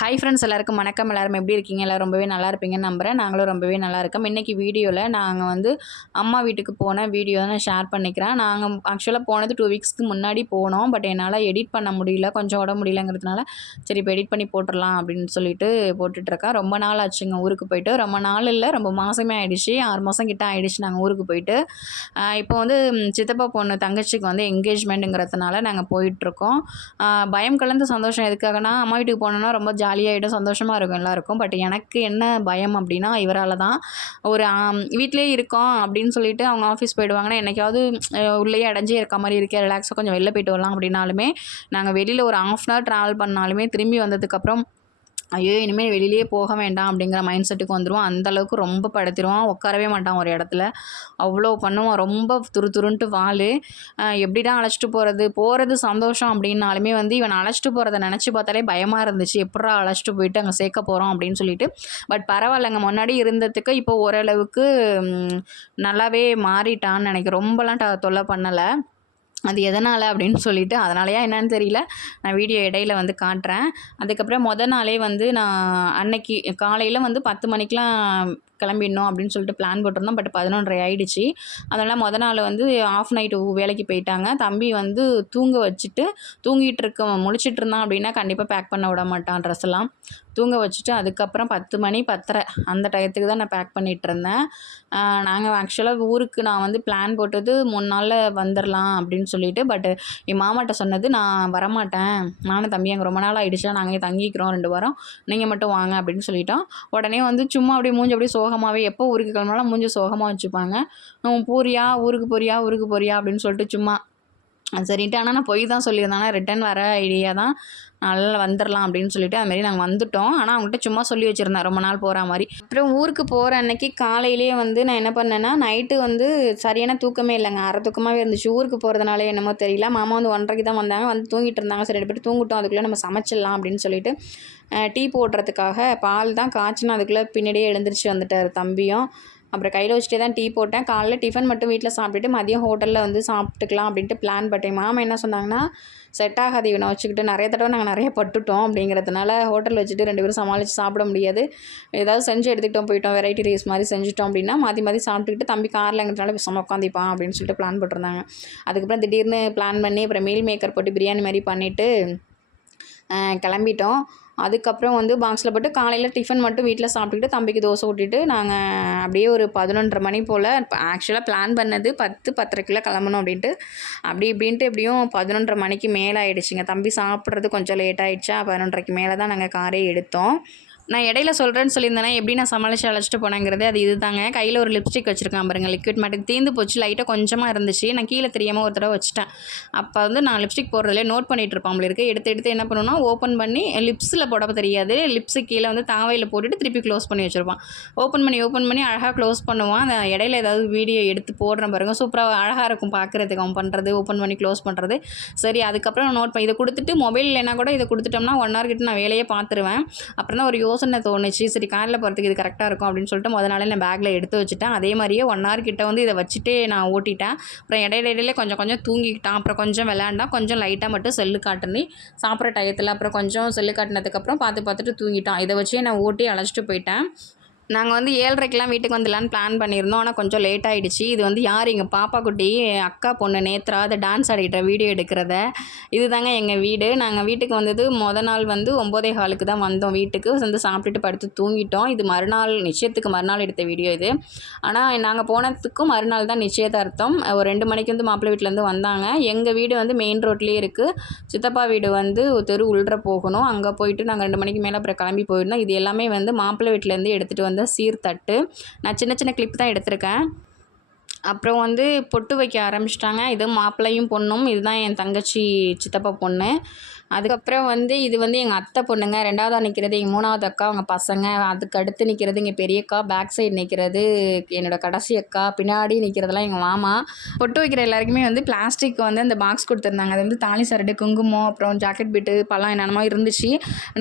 Hi friends எல்லாருக்கும் வணக்கம். எல்லாரும் எப்படி இருக்கீங்க? எல்லாம் ரொம்பவே நல்லா இருப்பீங்கன்னு நம்புகிறேன் நாங்களும் ரொம்பவே நல்லா இருக்கோம். இன்றைக்கி வீடியோவில் நாங்கள் வந்து அம்மா வீட்டுக்கு போன வீடியோ தான் நான் ஷேர் பண்ணிக்கிறேன். நாங்கள் ஆக்சுவலாக போனது டூ வீக்ஸ்க்கு முன்னாடி போனோம். பட் என்னால் எடிட் பண்ண முடியல. கொஞ்சம் உட முடியலங்கிறதுனால சரி இப்போ எடிட் பண்ணி போட்டுடலாம் அப்படின்னு சொல்லிட்டு போட்டுட்ருக்கேன் ரொம்ப நாள் ஆச்சுங்க ஊருக்கு போயிட்டு. ரொம்ப நாள் இல்லை ரொம்ப மாதமே ஆகிடுச்சு ஆறு மாதம் கிட்ட ஆகிடுச்சு நாங்கள் ஊருக்கு போயிட்டு. இப்போ வந்து சித்தப்பா பொண்ணு தங்கச்சிக்கு வந்து என்கேஜ்மெண்ட்டுங்கிறதுனால நாங்கள் போயிட்டுருக்கோம் பயம் கலந்த சந்தோஷம் எதுக்காகனா அம்மா வீட்டுக்கு போனோன்னா ரொம்ப ஜாலியாகிடும் சந்தோஷமாக இருக்கும் எல்லாருக்கும். பட் எனக்கு என்ன பயம் அப்படின்னா இவரால் தான் ஒரு ஆம், வீட்டிலே இருக்கோம் அப்படின்னு சொல்லிட்டு அவங்க ஆஃபீஸ் போயிடுவாங்கன்னா என்னைக்காவது உள்ளேயே அடைஞ்சே இருக்க மாதிரி இருக்கே ரிலாக்ஸாக கொஞ்சம் வெளில போயிட்டு வரலாம் அப்படின்னாலுமே நாங்கள் வெளியில் ஒரு ஆஃப் அன் ஹவர் ட்ராவல் பண்ணாலுமே திரும்பி வந்ததுக்கப்புறம் ஐயோ இனிமேல் வெளியிலேயே போக வேண்டாம் அப்படிங்கிற மைண்ட் செட்டுக்கு வந்துடுவான் அந்த அளவுக்கு ரொம்ப படுத்திடுவான் உட்காரவே மாட்டான் ஒரு இடத்துல. அவ்வளோ பண்ணுவான். ரொம்ப துரு துருன்ட்டு வாள் எப்படிடா அழைச்சிட்டு போகிறது போகிறது சந்தோஷம் அப்படின்னாலுமே வந்து இவன் அழைச்சிட்டு போகிறத நினச்சி பார்த்தாலே பயமாக இருந்துச்சு. எப்படா அழைச்சிட்டு போயிட்டு அங்கே சேர்க்க போகிறோம் அப்படின்னு சொல்லிட்டு. பட் பரவாயில்லைங்க. முன்னாடி இருந்ததுக்கு இப்போ ஓரளவுக்கு நல்லாவே மாறிட்டான்னு நினைக்கிறேன். ரொம்பலாம் ட தொல்லை பண்ணலை. அது எதனால் அப்படின்னு சொல்லிட்டு அதனாலயா என்னன்னு தெரியல. நான் வீடியோ இடையில வந்து காட்டுறேன். அதுக்கப்புறம் மொதல் நாளே வந்து நான் அன்னைக்கு காலையில் வந்து பத்து மணிக்கெலாம் கிளம்பிடணும் அப்படின்னு சொல்லிட்டு பிளான் போட்டிருந்தோம். பட் பதினொன்றரை ஆயிடுச்சு. அதனால் மொதல் நாள் வந்து ஆஃப் நைட்டு வேலைக்கு போயிட்டாங்க. தம்பி வந்து தூங்க வச்சுட்டு தூங்கிட்டு இருக்க முழிச்சிட்டு இருந்தான் அப்படின்னா கண்டிப்பாக பேக் பண்ண விட மாட்டான் ட்ரெஸ் எல்லாம். தூங்க வச்சுட்டு அதுக்கப்புறம் பத்து மணி பத்தரை அந்த டயத்துக்கு தான் நான் பேக் பண்ணிகிட்டு இருந்தேன். நாங்கள் ஆக்சுவலாக ஊருக்கு நான் வந்து பிளான் போட்டது மூணு நாளில் வந்துடலாம் அப்படின்னு சொல்லிட்டு பட் என் மாமாட்ட சொன்னது நான் வரமாட்டேன். நானும் தம்பி அங்கே ரொம்ப நாள் ஆகிடுச்சா நாங்கள் இங்கே தங்கிக்கிறோம் ரெண்டு வாரம். நீங்கள் மட்டும் வாங்க அப்படின்னு சொல்லிட்டோம் உடனே வந்து சும்மா அப்படியே மூஞ்சி அப்படியே சோ சோகமாகவே எப்போ ஊருக்கு கிளம்பினாலும் மூஞ்சி சோகமாக வச்சுப்பாங்க. பூரியா? ஊருக்கு போறியா? ஊருக்கு போறியா? அப்படின்னு சொல்லிட்டு சும்மா சரின்ட்டு ஆனால் நான் பொய் தான் சொல்லியிருந்தேன். ஆனால் ரிட்டன் வர ஐடியா தான். நல்லா வந்துடலாம் அப்படின்னு சொல்லிட்டு அதுமாரி நாங்கள் வந்துட்டோம். ஆனால் அவங்ககிட்ட சும்மா சொல்லி வச்சுருந்தேன் ரொம்ப நாள் போகிற மாதிரி. அப்புறம் ஊருக்கு போகிற அன்னைக்கு காலையிலேயே வந்து நான் என்ன பண்ணேன்னா நைட்டு வந்து சரியான தூக்கமே இல்லைங்க. அரை தூக்கமாகவே இருந்துச்சு. ஊருக்கு போகிறதுனால என்னமோ தெரியல. மாமா வந்து ஒன்றரைக்கு தான் வந்தாங்க. வந்து தூங்கிட்டு இருந்தாங்க. சரி ரெண்டு பேரும் தூங்கிட்டோம். அதுக்குள்ளே நம்ம சமைச்சிடலாம் அப்படின்னு சொல்லிட்டு டீ போடுறதுக்காக பால் தான் காய்ச்சினா அதுக்குள்ளே பின்னாடியே எழுந்திரிச்சு வந்துட்டார் தம்பியும். அப்புறம் கையில் வச்சுட்டே தான் டீ போட்டேன். காலைல டிஃபன் மட்டும் வீட்டில் சாப்பிட்டுட்டு மதியம் ஹோட்டலில் வந்து சாப்பிட்டுக்கலாம் அப்படின்ட்டு பிளான் பட்டேன் மாமா என்ன சொன்னாங்கன்னா செட் ஆகாது இவனை வச்சுக்கிட்டு நிறைய தடவை நாங்கள் நிறைய பட்டுட்டோம். அப்படிங்கிறதுனால ஹோட்டல் வச்சுட்டு ரெண்டு பேரும் சமாளித்து சாப்பிட முடியாது. ஏதாவது செஞ்சு எடுத்துக்கிட்டோம் போயிட்டோம் வெரைட்டி ரைஸ் மாதிரி செஞ்சுட்டோம் அப்படின்னா மாற்றி மாற்றி சாப்பிட்டுக்கிட்டு தம்பி காரில் எங்கிறதுனால பேசாமல் உட்காந்திப்பான் அப்படின்னு சொல்லிட்டு பிளான் போட்டிருந்தாங்க. அதுக்கப்புறம் திடீர்னு பிளான் பண்ணி அப்புறம் மீல் மேக்கர் போட்டு பிரியாணி மாதிரி பண்ணிவிட்டு கிளம்பிட்டோம். அதுக்கப்புறம் வந்து பாக்ஸில் போட்டு காலையில் டிஃபன் மட்டும் வீட்டில் சாப்பிட்டுக்கிட்டு தம்பிக்கு தோசை ஊட்டிட்டு நாங்கள் அப்படியே ஒரு பதினொன்றரை மணி போல் ஆக்சுவலாக பிளான் பண்ணது பத்து பத்தரைக்குள்ளே கிளம்பணும் அப்படின்ட்டு. அப்படி இப்படின்ட்டு எப்படியும் பதினொன்றரை மணிக்கு மேலே ஆயிடுச்சுங்க. தம்பி சாப்பிட்றது கொஞ்சம் லேட் ஆயிடுச்சா? பதினொன்றரைக்கு மேலே தான் நாங்கள் காரே எடுத்தோம். நான் இடையில சொல்கிறேன்னு சொல்லியிருந்தேன்னா எப்படி நான் சமாளித்து அழைச்சிட்டு போனேங்கிறது அது இதுதாங்க. கையில் ஒரு லிப்ஸ்டிக் வச்சுருக்கான் பாருங்கள் லிக்விட் மேட்டுக்கு தீந்து போச்சு லைட்டாக கொஞ்சமாக இருந்துச்சு. நான் கீழே தெரியாமல் ஒரு தடவை வச்சுட்டேன். அப்போ வந்து நான் லிப்ஸ்டிக் போடுறதுலே நோட் பண்ணிட்டு இருப்பான் இருக்கு எடுத்து எடுத்து என்ன பண்ணுவேன்னா ஓப்பன் பண்ணி லிப்ஸில் போட தெரியாது. லிப்ஸு கீழே வந்து தாவையில் போட்டுட்டு திருப்பி க்ளோஸ் பண்ணி வச்சுருப்பான். ஓப்பன் பண்ணி ஓப்பன் பண்ணி அழகாக க்ளோஸ் பண்ணுவான். அந்த இடையில ஏதாவது வீடியோ எடுத்து போடுறேன் பாருங்க. சூப்பராக அழகாக இருக்கும் பார்க்குறதுக்கு அவன் பண்ணுறது ஓப்பன் பண்ணி க்ளோஸ் பண்ணுறது சரி அதுக்கப்புறம் நோட் பண்ணி இதை கொடுத்துட்டு மொபைல் இல்லைனா கூட இதை கொடுத்துட்டோம்னா ஒன் ஹவர் கிட்ட நான் வேலையே பார்த்துருவேன். அப்புறம் தான் ஒரு யோசனை தோணுச்சு. சரி காரில் போகிறதுக்கு இது கரெக்டாக இருக்கும் அப்படின்னு சொல்லிட்டு முதல் நாளே நான் பேக்கில் எடுத்து வச்சுட்டேன். அதே மாதிரியே ஒன் ஹவர் கிட்ட வந்து இதை வச்சுட்டே நான் ஓட்டிட்டேன். அப்புறம் இடையில இடையில கொஞ்சம் கொஞ்சம் தூங்கிக்கிட்டான். அப்புறம் கொஞ்சம் விளையாண்டான். கொஞ்சம் லைட்டாக மட்டும் செல்லு காட்டுனி. சாப்பிட்ற டயத்தில் அப்புறம் கொஞ்சம் செல்லு காட்டினதுக்கப்புறம் பார்த்து பார்த்துட்டு தூங்கிட்டான். இதை வச்சே நான் ஓட்டி அழைச்சிட்டு போயிட்டேன். நாங்கள் வந்து ஏழரைக்கெலாம் வீட்டுக்கு வந்துடலான்னு பிளான் பண்ணியிருந்தோம். ஆனால் கொஞ்சம் லேட் ஆகிடுச்சு இது வந்து யார் எங்கள் பாப்பா குட்டி அக்கா பொண்ணு நேத்ரா அதை டான்ஸ் ஆடிக்கிட்ட வீடியோ எடுக்கிறத. இதுதாங்க எங்கள் வீடு. நாங்கள் வீட்டுக்கு வந்தது மொதல் நாள் வந்து ஒம்போதே காலுக்கு தான் வந்தோம் வீட்டுக்கு. வந்து சாப்பிட்டுட்டு படுத்து தூங்கிட்டோம். இது மறுநாள் நிச்சயத்துக்கு மறுநாள் எடுத்த வீடியோ இது. ஆனால் நாங்கள் போனதுக்கும் மறுநாள் தான் நிச்சயதார்த்தம். ஒரு ரெண்டு மணிக்கு வந்து மாப்பிள்ளை வீட்டிலேருந்து வந்தாங்க. எங்கள் வீடு வந்து மெயின் ரோட்லேயே இருக்குது சித்தப்பா வீடு வந்து தெரு உள்ற போகணும். அங்கே போயிட்டு நாங்கள் ரெண்டு மணிக்கு மேலே அப்புறம் கிளம்பி போயிருந்தோம் இது எல்லாமே வந்து மாப்பிள்ளை வீட்டிலேருந்து எடுத்துகிட்டு வந்து சீர்தட்டு. நான் சின்ன சின்ன கிளிப் தான் எடுத்திருக்கேன். அப்புறம் வந்து பொட்டு வைக்க ஆரம்பிச்சிட்டாங்க. இது மாப்பிள்ளையும் பொண்ணும். இதுதான் என் தங்கச்சி சித்தப்பா பொண்ணு. அதுக்கப்புறம் வந்து இது வந்து எங்கள் அத்தை பொண்ணுங்க. ரெண்டாவதாக நிற்கிறது எங்கள் மூணாவது அக்கா அவங்க பசங்க. அதுக்கு அடுத்து நிற்கிறது எங்கள் பெரியக்கா பேக் சைடு நிற்கிறது என்னோட கடைசி அக்கா. பின்னாடி நிற்கிறதெல்லாம் எங்கள் மாமா. பொட்டு வைக்கிற எல்லாருக்குமே வந்து பிளாஸ்டிக் வந்து அந்த பாக்ஸ் கொடுத்துருந்தாங்க. அது வந்து தாலி சரடு குங்குமம் அப்புறம் ஜாக்கெட் பீட்டு பழம் என்னென்னமோ இருந்துச்சு.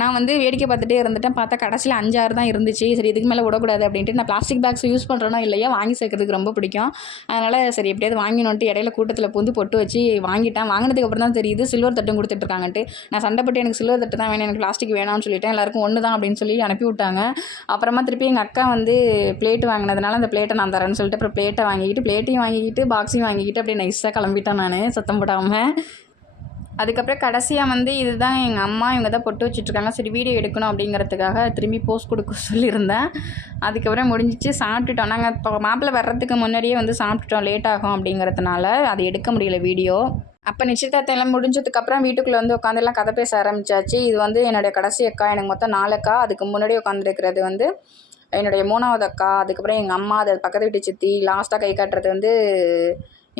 நான் வந்து வேடிக்கை பார்த்துட்டே இருந்துட்டேன். பார்த்தா கடைசியில் அஞ்சாறு தான் இருந்துச்சு. சரி இதுக்கு மேலே விடக்கூடாது அப்படின்ட்டு நான் பிளாஸ்டிக் பேக்ஸ் யூஸ் பண்ணுறேனோ இல்லையா வாங்கி சேர்க்கறதுக்கு ரொம்ப பிடிக்கும். அதனால் சரி எப்படியாவது வாங்கினோன்ட்டு இடையில கூட்டத்தில் பூந்து பொட்டு வச்சு வாங்கிட்டேன். வாங்கினதுக்கு அப்புறம் தான் தெரியுது சில்வர் தட்டும் கொடுத்துட்ருக்காங்கன்ட்டு நான் சண்டை போட்டு எனக்கு சில்வர் தட்டு தான் வேணும் எனக்கு பிளாஸ்டிக் வேணாம்னு சொல்லிட்டேன். எல்லாருக்கும் ஒன்று தான் அப்படின்னு சொல்லி அனுப்பி விட்டாங்க. அப்புறமா திருப்பி எங்கள் அக்கா வந்து பிளேட் வாங்கினதுனால அந்த பிளேட்டை நான் தரேன்னு சொல்லிட்டு அப்புறம் பிளேட்டை வாங்கிக்கிட்டு பிளேட்டையும் வாங்கிக்கிட்டு பாக்ஸையும் வாங்கிக்கிட்டு அப்படியே நைஸாக கிளம்பிட்டேன் நான் சத்தம் போடாமல் அதுக்கப்புறம் கடைசியாக வந்து இதுதான் எங்கள் அம்மா இவங்க தான் பொட்டு வச்சுட்ருக்காங்க. சரி வீடியோ எடுக்கணும் அப்படிங்கிறதுக்காக திரும்பி போஸ்ட் கொடுக்க சொல்லியிருந்தேன். அதுக்கப்புறம் முடிஞ்சிச்சு சாப்பிட்டுட்டோம். நாங்கள் இப்போ மாப்பிள்ளை வர்றதுக்கு முன்னாடியே வந்து சாப்பிட்டுட்டோம். லேட் ஆகும் அப்படிங்கிறதுனால அது எடுக்க முடியல வீடியோ. அப்போ நிச்சயதார்த்தம் எல்லாம் முடிஞ்சதுக்கப்புறம் வீட்டுக்குள்ளே வந்து உட்காந்துலாம் கதை பேச ஆரம்பிச்சாச்சு. இது வந்து என்னுடைய கடைசி அக்கா எனக்கு மொத்தம் நாலு அக்கா. அதுக்கு முன்னாடி உட்காந்துருக்கிறது வந்து என்னுடைய மூணாவது அக்கா. அதுக்கப்புறம் எங்கள் அம்மா அது பக்கத்து வீட்டு சித்தி லாஸ்ட்டாக கை காட்டுறது வந்து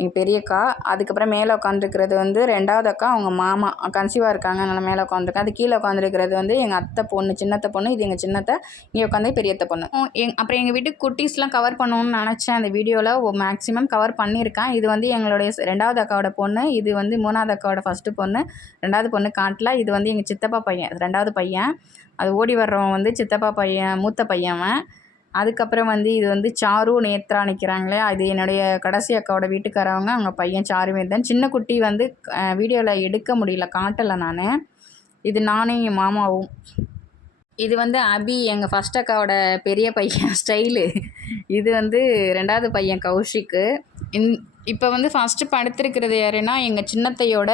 எங்கள் பெரியக்கா அதுக்கப்புறம் மேலே உட்காந்துருக்கிறது வந்து ரெண்டாவது அக்கா அவங்க மாமா. கன்சீவாக இருக்காங்க அதனால் மேலே உட்காந்துருக்கேன் அது கீழே உட்காந்துருக்கிறது வந்து எங்கள் அத்தை பொண்ணு சின்னத்தை பொண்ணு இது எங்கள் சின்னத்தை இங்கே உட்காந்து பெரியத்த பொண்ணு. எங் அப்புறம் எங்கள் வீட்டுக்கு குட்டீஸ்லாம் கவர் பண்ணணும்னு நினச்சேன் அந்த வீடியோவில் மேக்ஸிமம் கவர் பண்ணியிருக்கேன். இது வந்து எங்களுடைய ரெண்டாவது அக்காவோட பொண்ணு இது வந்து மூணாவது அக்காவோட ஃபஸ்ட்டு பொண்ணு ரெண்டாவது பொண்ணு காட்டல. இது வந்து எங்கள் சித்தப்பா பையன் ரெண்டாவது பையன். அது ஓடி வர்றவன் வந்து சித்தப்பா பையன் மூத்த பையன் அவன். அதுக்கப்புறம் வந்து இது வந்து சாரு நேத்ரா நிற்கிறாங்களே அது என்னுடைய கடைசி அக்காவோட வீட்டுக்காரவங்க அவங்க பையன் சாருவேந்தன் சின்ன குட்டி வந்து வீடியோவில் எடுக்க முடியல காட்டலை நான். இது நானும் என் மாமாவும். இது வந்து அபி எங்கள் ஃபஸ்ட் அக்காவோட பெரிய பையன் ஸ்டைலு. இது வந்து ரெண்டாவது பையன் கௌஷிக்கு. இந் இப்போ வந்து ஃபஸ்ட்டு படுத்திருக்கிறது யாருன்னா எங்கள் சின்னத்தையோட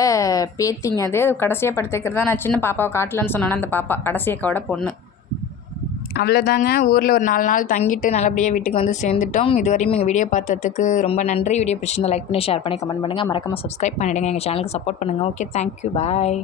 பேத்திங்க. அது கடைசியாக படுத்திருக்கிறதா நான் சின்ன பாப்பாவை காட்டலன்னு சொன்னேன்னா அந்த பாப்பா கடைசி அக்காவோட பொண்ணு. அவ்வளோதாங்க ஊரில் ஒரு நாலு நாள் தங்கிட்டு நல்லபடியாக வீட்டுக்கு வந்து சேர்ந்துட்டோம். இதுவரையும் எங்கள் வீடியோ பார்த்ததுக்கு ரொம்ப நன்றி. வீடியோ பிடிச்சிருந்தா லைக் பண்ணி ஷேர் பண்ணி கமெண்ட் பண்ணுங்கள் மறக்காமல் சப்ஸ்கிரைப் பண்ணிவிடுங்க எங்கள் சேனலுக்கு சப்போர்ட் பண்ணுங்கள் ஓகே தேங்க்யூ பாய்